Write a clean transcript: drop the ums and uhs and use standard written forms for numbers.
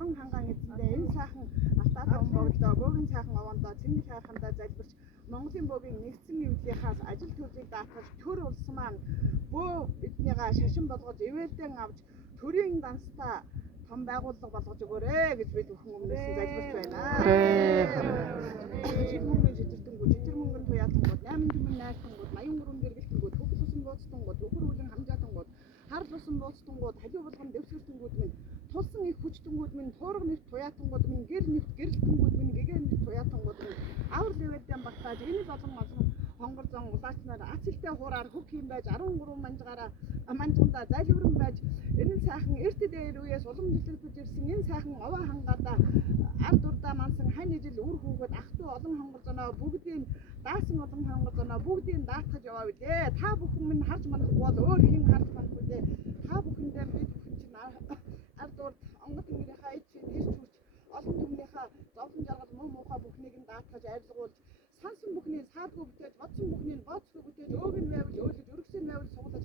орон хангаан эзэндээ энэ сайхан алтаа том богдоо бөөгийн сайхан овоондоо цэник хайхандаа залбирч Монголын бөөгийн нэгдсэн эвлийнхаас ажил төрөлийг даатгаж төр улс маань бөө биднийгаа шашин болгож ивэлдэн авч төрийн данстай том байгууллага болгож өгөөрэй гэж бид бүхэн өмнөөс нь залбирч байна. Жил мөнгөний жижигтэнгүүд, жижиг мөнгөний туяатангууд, 8 түмэн найртангууд, 83 гэргэлтэнгүүд, хөвгөл усан бууцтангууд, өхөр үлэн хамжаатангууд, харл усан бууцтангууд, халиу болгон дэвсгэртэнгүүд минь, тулсан их хүчтэнгүүд минь, туурга нэвт туяатангууд минь, гэр нэвт гэрэлтэнгүүд минь, гэгээ нэвт туяатангууд минь, авар левэлдэн багтааж, энэ л олон хонгор зон улаачнаар ацилтай хуураар хөг хийм байж 13 манжгаараа манжгандаа залбирэн байж энэ сайхан эрт дээр үеэс улам жилэгдэж ирсэн энэ сайхан овоо хангаада ард урдаа мансан хань ижил үр хүүхэд ах トゥ олон хонгор зоноо бүгдийг даасан олон хонгор зоноо бүгдийг даатгаж яваа билээ. Та бүхэн минь харж манах бол өөр хэн харж манах билээ. Та бүхэндээ бид бүхэн чинь ард урд онгод ингэрийнхаа ич ирж хүрч олон түмнийхээ зовлон жаргал муу муухай бүхнийг нь даатгаж арилгуулж сансан бүхнийг саадгүй бүтээж, бодсон бүхнийг бооцгүй бүтээж, өөг нь байвал өөлөж, өргөсөнд байвал сугалаж,